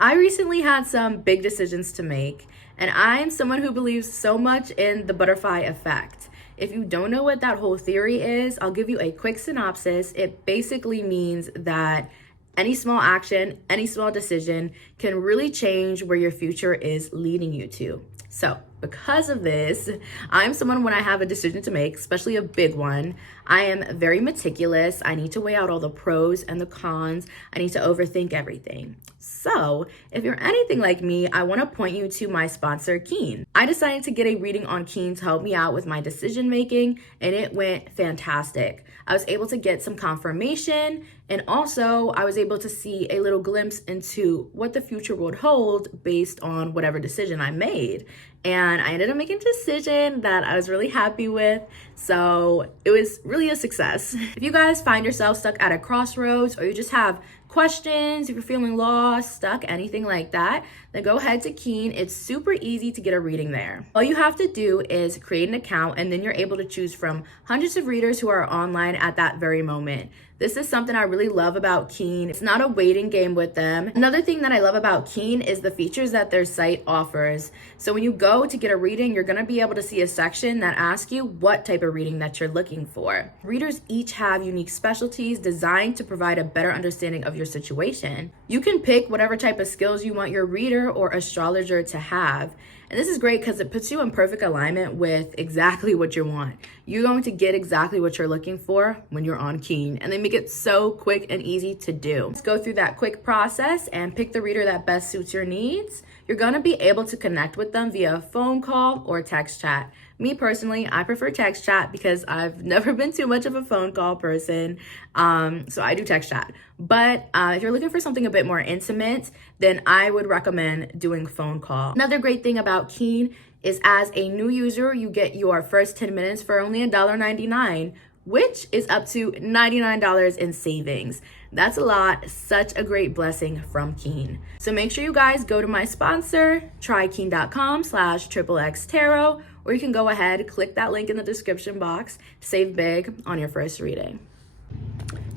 I recently had some big decisions to make, and I'm someone who believes so much in the butterfly effect. If you don't know what that whole theory is, I'll give you a quick synopsis. It basically means that any small action, any small decision can really change where your future is leading you to. So, because of this, I'm someone when I have a decision to make, especially a big one, I am very meticulous. I need to weigh out all the pros and the cons. I need to overthink everything. So, if you're anything like me, I want to point you to my sponsor, Keen. I decided to get a reading on Keen to help me out with my decision making, and it went fantastic. I was able to get some confirmation, and also I was able to see a little glimpse into what the future would hold based on whatever decision I made. And I ended up making a decision that I was really happy with. So it was really a success. If you guys find yourself stuck at a crossroads, or you just have questions, if you're feeling lost, stuck, anything like that, then go ahead to Keen. It's super easy to get a reading there. All you have to do is create an account, and then you're able to choose from hundreds of readers who are online at that very moment. This is something I really love about Keen. It's not a waiting game with them. Another thing that I love about Keen is the features that their site offers. So when you go to get a reading, you're gonna be able to see a section that asks you what type of reading that you're looking for. Readers each have unique specialties designed to provide a better understanding of your situation. You can pick whatever type of skills you want your reader or astrologer to have. And this is great because it puts you in perfect alignment with exactly what you want. You're going to get exactly what you're looking for when you're on Keen, and they make it so quick and easy to do. Let's go through that quick process and pick the reader that best suits your needs. You're going to be able to connect with them via phone call or text chat. Me personally, I prefer text chat because I've never been too much of a phone call person. So I do text chat. But if you're looking for something a bit more intimate, then I would recommend doing phone call. Another great thing about Keen is as a new user, you get your first 10 minutes for only $1.99, which is up to $99 in savings. That's a lot, such a great blessing from Keen. So make sure you guys go to my sponsor, trykeen.com/XXX or you can go ahead, click that link in the description box to save big on your first reading.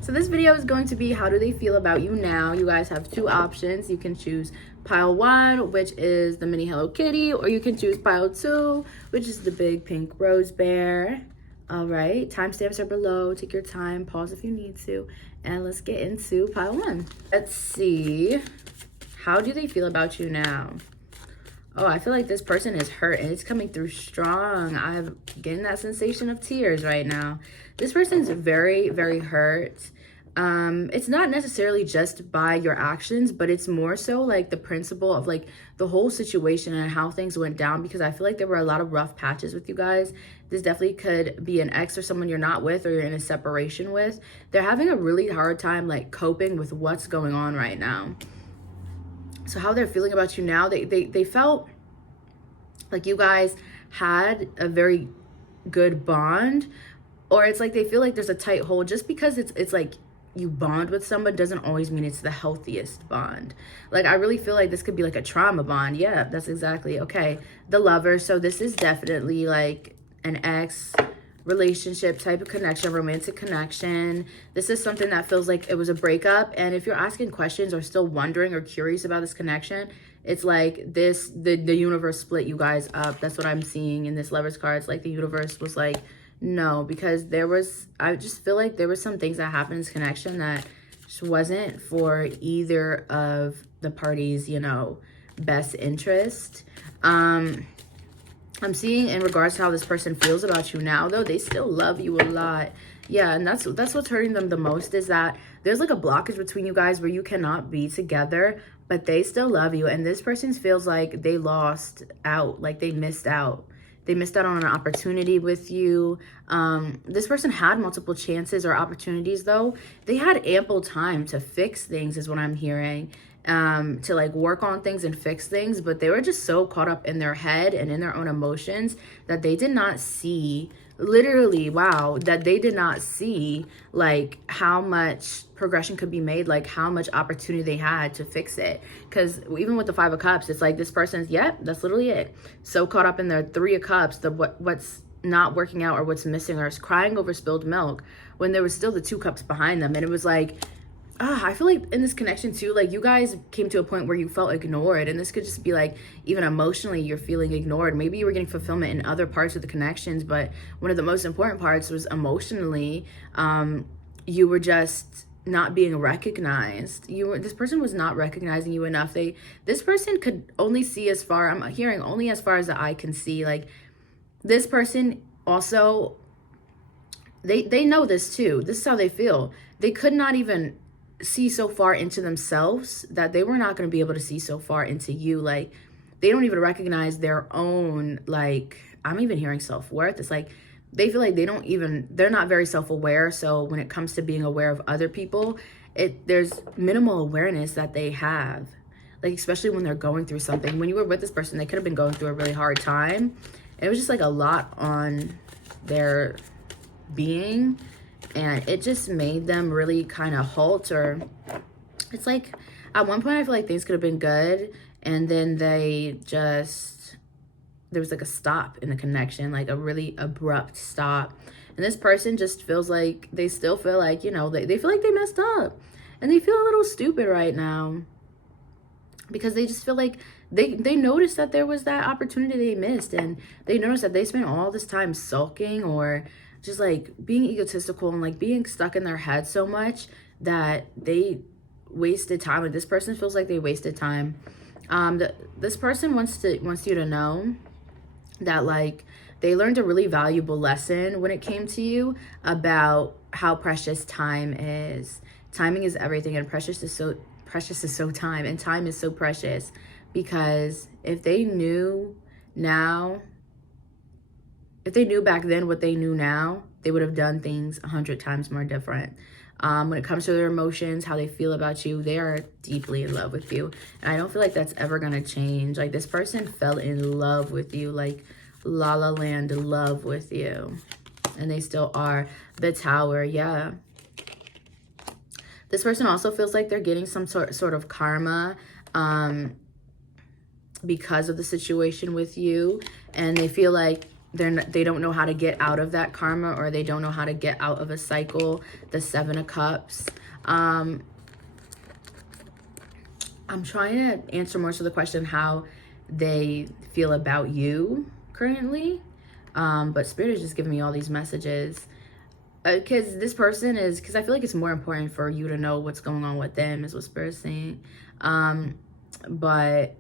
So this video is going to be how do they feel about you now. You guys have two options. You can choose pile 1, which is the mini Hello Kitty, or you can choose pile 2, which is the big pink rose bear. All right, timestamps are below. Take your time, pause if you need to, and let's get into pile 1. Let's see, how do they feel about you now? Oh, I feel like this person is hurt and it's coming through strong. I'm getting that sensation of tears right now. This person's very, very hurt. It's not necessarily just by your actions, but it's more so like the principle of like the whole situation and how things went down, because I feel like there were a lot of rough patches with you guys. This definitely could be an ex or someone you're not with or you're in a separation with. They're having a really hard time like coping with what's going on right now. So how they're feeling about you now, they felt like you guys had a very good bond, or it's like they feel like there's a tight hold. Just because it's like you bond with someone doesn't always mean it's the healthiest bond. Like I really feel like this could be like a trauma bond. Yeah, that's exactly okay. The Lover. So this is definitely like an ex relationship type of connection, romantic connection. This is something that feels like it was a breakup, and if you're asking questions or still wondering or curious about this connection, it's like this the universe split you guys up. That's what I'm seeing in this Lover's card. It's like the universe was like, no, because I just feel like there was some things that happened in this connection that just wasn't for either of the parties, you know, best interest. I'm seeing in regards to how this person feels about you now, though, they still love you a lot. Yeah, and that's what's hurting them the most, is that there's like a blockage between you guys where you cannot be together, but they still love you. And this person feels like they lost out, like they missed out. They missed out on an opportunity with you. This person had multiple chances or opportunities, though. They had ample time to fix things, is what I'm hearing. To like work on things and fix things, but they were just so caught up in their head and in their own emotions that they did not see, literally, wow, that they did not see like how much progression could be made, like how much opportunity they had to fix it. Because even with the 5 of Cups, it's like this person's, yep, that's literally it. So caught up in their 3 of Cups, what's not working out or what's missing, or is crying over spilled milk, when there was still the 2 cups behind them. And it was like, I feel like in this connection too, like you guys came to a point where you felt ignored, and this could just be like even emotionally you're feeling ignored. Maybe you were getting fulfillment in other parts of the connections, but one of the most important parts was emotionally. You were just not being recognized. This person was not recognizing you enough. This person could only see as far, I'm hearing only as far as the eye can see. Like this person also, they know this too. This is how they feel. They could not even see so far into themselves that they were not going to be able to see so far into you. Like they don't even recognize their own, like, I'm even hearing self-worth. It's like they feel like they're not very self-aware. So when it comes to being aware of other people, there's minimal awareness that they have, like especially when they're going through something. When you were with this person, they could have been going through a really hard time. It was just like a lot on their being, and it just made them really kind of halt. Or it's like at one point I feel like things could have been good, and then there was like a stop in the connection, like a really abrupt stop. And this person just feels like they still feel like, you know, they feel like they messed up, and they feel a little stupid right now because they just feel like they noticed that there was that opportunity they missed, and they noticed that they spent all this time sulking or just like being egotistical and like being stuck in their head so much that they wasted time. Like this person feels like they wasted time. This person wants you to know that like they learned a really valuable lesson when it came to you about how precious time is. Timing is everything, and precious is so time, and time is so precious, because if they knew back then what they knew now, they would have done things 100 times more different. When it comes to their emotions, how they feel about you, they are deeply in love with you. And I don't feel like that's ever going to change. Like this person fell in love with you, like La La Land love with you. And they still are. The Tower, yeah. This person also feels like they're getting some sort of karma because of the situation with you. And they feel like they don't know how to get out of that karma, or they don't know how to get out of a cycle. The Seven of Cups. I'm trying to answer more to the question how they feel about you currently, but Spirit is just giving me all these messages, because this person is, because I feel like it's more important for you to know what's going on with them, is what Spirit's saying. But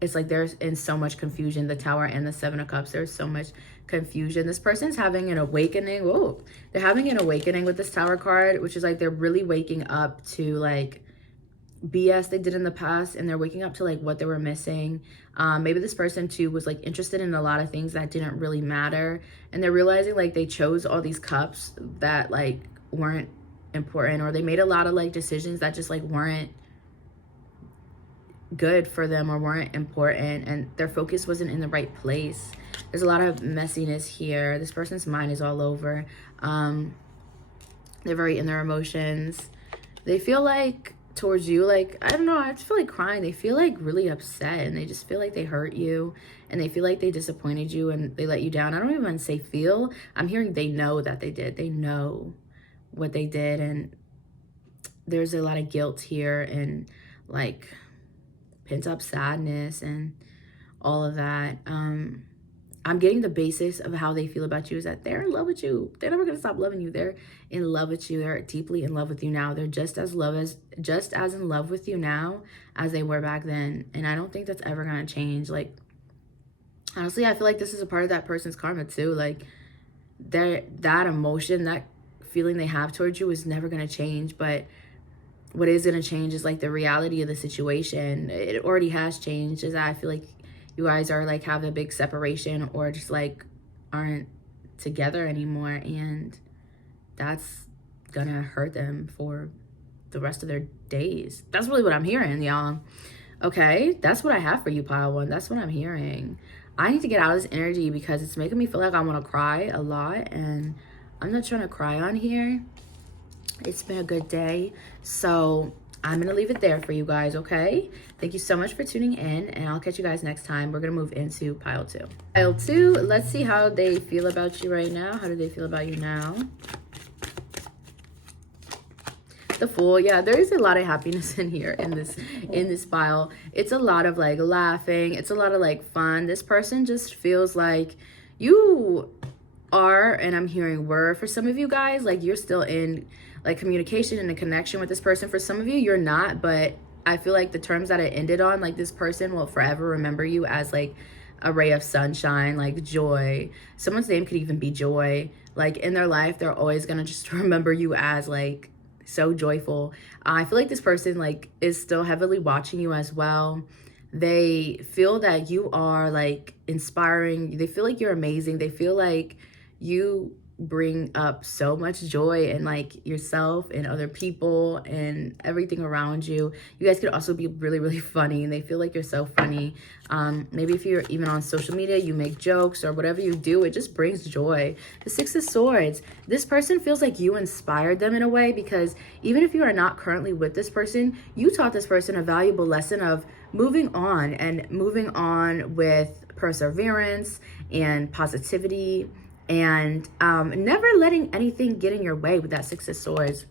it's like there's in so much confusion. The Tower and the Seven of Cups, there's so much confusion. This person's having an awakening. Whoa, they're having an awakening with this Tower card, which is like they're really waking up to like BS they did in the past, and they're waking up to like what they were missing. Maybe this person too was like interested in a lot of things that didn't really matter, and they're realizing like they chose all these cups that like weren't important, or they made a lot of like decisions that just like weren't good for them or weren't important, and their focus wasn't in the right place. There's a lot of messiness here. This person's mind is all over. They're very in their emotions. They feel like towards you, like, I don't know, I just feel like crying. They feel like really upset, and they just feel like they hurt you, and they feel like they disappointed you and they let you down. I don't even want to say feel. I'm hearing they know that they did. They know what they did, and there's a lot of guilt here and like pent up sadness and all of that. I'm getting the basis of how they feel about you is that they're in love with you. They're never going to stop loving you. They're in love with you. They're deeply in love with you now. They're just as in love with you now as they were back then. And I don't think that's ever going to change. Like, honestly, I feel like this is a part of that person's karma too. Like, that emotion, that feeling they have towards you is never going to change. But what is going to change is like the reality of the situation. It already has changed, as I feel like you guys are like have a big separation, or just like aren't together anymore, and that's gonna hurt them for the rest of their days. That's really what I'm hearing, y'all. Okay, that's what I have for you, pile one. That's what I'm hearing. I need to get out of this energy because it's making me feel like I want to cry a lot, and I'm not trying to cry on here. It's been a good day, so I'm gonna leave it there for you guys. Okay, thank you so much for tuning in, and I'll catch you guys next time. We're gonna move into pile two. Pile two, let's see how they feel about you right now. How do they feel about you now? the Fool. Yeah, there is a lot of happiness in here in this file. It's a lot of like laughing. It's a lot of like fun. This person just feels like you are, and I'm hearing were for some of you guys, like you're still in like communication and a connection with this person. For some of you, you're not, but I feel like the terms that it ended on, like this person will forever remember you as like a ray of sunshine, like joy. Someone's name could even be Joy. Like in their life, they're always gonna just remember you as like so joyful. I feel like this person like is still heavily watching you as well. They feel that you are like inspiring. They feel like you're amazing. They feel like you bring up so much joy in like yourself and other people and everything around you. You guys could also be really, really funny, and they feel like you're so funny. Maybe if you're even on social media, you make jokes or whatever you do, it just brings joy. The Six of Swords, this person feels like you inspired them in a way, because even if you are not currently with this person, you taught this person a valuable lesson of moving on with perseverance and positivity, and never letting anything get in your way with that Six of Swords.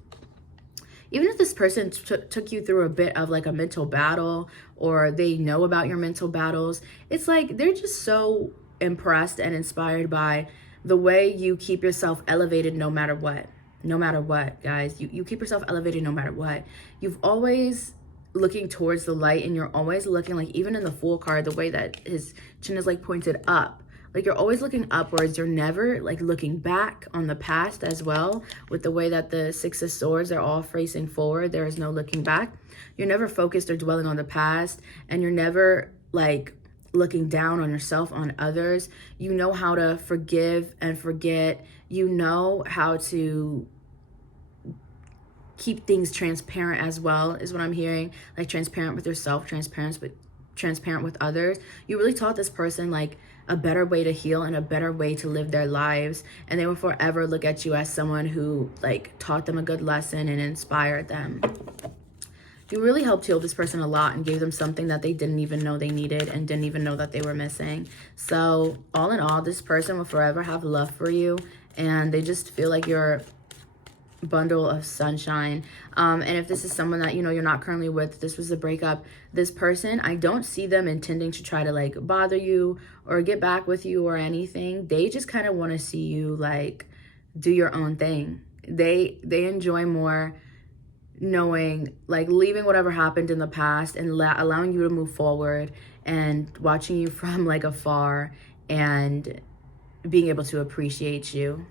Even if this person took you through a bit of like a mental battle, or they know about your mental battles, it's like they're just so impressed and inspired by the way you keep yourself elevated no matter what. No matter what, guys. You keep yourself elevated no matter what. You've always looking towards the light, and you're always looking, like even in the Fool card, the way that his chin is like pointed up, like you're always looking upwards. You're never like looking back on the past as well. With the way that the Six of Swords are all facing forward, there is no looking back. You're never focused or dwelling on the past, and you're never like looking down on yourself, on others. You know how to forgive and forget. You know how to keep things transparent as well, is what I'm hearing. Like transparent with yourself, transparent with others. You really taught this person like a better way to heal and a better way to live their lives, and they will forever look at you as someone who like taught them a good lesson and inspired them. You really helped heal this person a lot and gave them something that they didn't even know they needed and didn't even know that they were missing. So all in all, this person will forever have love for you, and they just feel like you're bundle of sunshine. And if this is someone that you're not currently with, this was a breakup, this person, I don't see them intending to try to like bother you or get back with you or anything. They just kind of want to see you like do your own thing. They enjoy more knowing, like leaving whatever happened in the past and allowing you to move forward, and watching you from like afar and being able to appreciate you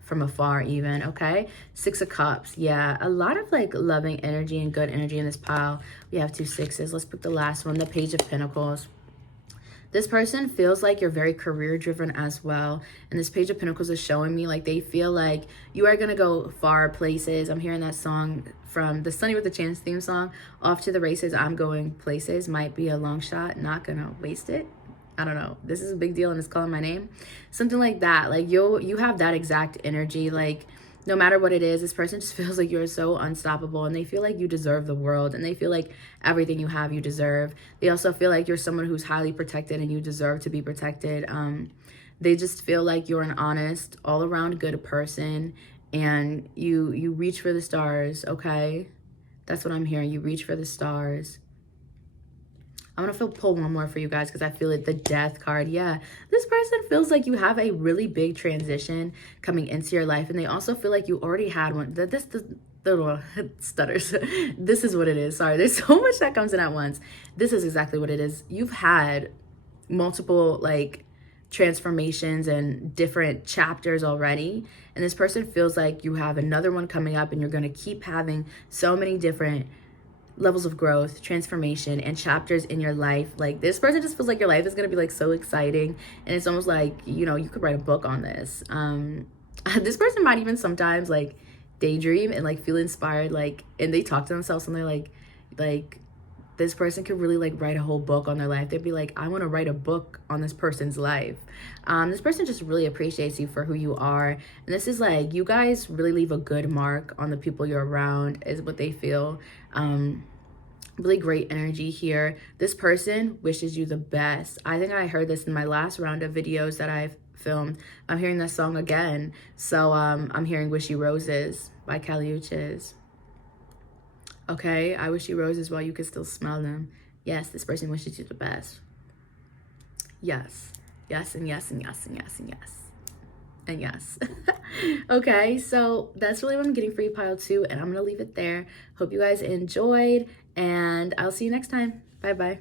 from afar even. Okay, Six of Cups. Yeah, a lot of like loving energy and good energy in this pile. We have two sixes. Let's pick the last one, the Page of Pentacles. This person feels like you're very career driven as well, and this Page of Pentacles is showing me like they feel like you are gonna go far places. I'm hearing that song from the Sunny with a Chance theme song, Off to the Races, I'm Going Places. Might be a long shot, not gonna waste it. I don't know, this is a big deal and it's calling my name, something like that. Like you have that exact energy. Like no matter what it is, this person just feels like you're so unstoppable, and they feel like you deserve the world, and they feel like everything you have you deserve. They also feel like you're someone who's highly protected and you deserve to be protected. They just feel like you're an honest, all around good person, and you reach for the stars. Okay, that's what I'm hearing. You reach for the stars. I'm going to pull one more for you guys because I feel it, the Death card. Yeah, this person feels like you have a really big transition coming into your life, and they also feel like you already had one. The stutters. This is what it is. Sorry, there's so much that comes in at once. This is exactly what it is. You've had multiple like transformations and different chapters already, and this person feels like you have another one coming up, and you're going to keep having so many different levels of growth, transformation, and chapters in your life. Like this person just feels like your life is gonna be like so exciting, and it's almost like you could write a book on this. This person might even sometimes like daydream and like feel inspired, like, and they talk to themselves and they're like this person could really like write a whole book on their life. They'd be like, I want to write a book on this person's life. This person just really appreciates you for who you are, and this is like you guys really leave a good mark on the people you're around, is what they feel. Really great energy here. This person wishes you the best. I think I heard this in my last round of videos that I've filmed. I'm hearing this song again. So I'm hearing Wishy Roses by Caliuches. Okay, I wish you roses while you can still smell them. Yes, this person wishes you the best. Yes, yes, and yes, and yes, and yes, and yes. And yes. Okay, so that's really what I'm getting for you, pile 2, and I'm gonna leave it there. Hope you guys enjoyed, and I'll see you next time. Bye bye.